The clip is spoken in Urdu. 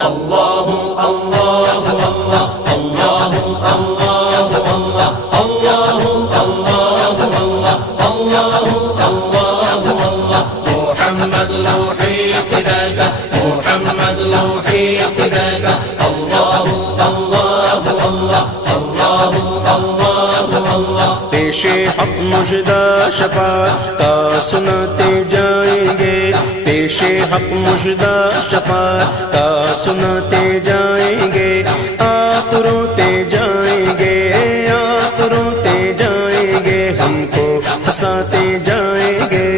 اللہ اللہ اللہ اللہ اللہ اللہ اللہ اللہ اللہ اللہ اللہ محمد روحی فداک محمد روحی فداک اللہ اللہ اللہ اللہ اللہ اللہ پیش حق مژدہ شفاعت کا سناتے جائیں گے پیش حق مژدہ شفاعت کا سناتے جائیں گے آپ روتے جائیں گے آپ روتے جائیں گے ہم کو ہنساتے جائیں گے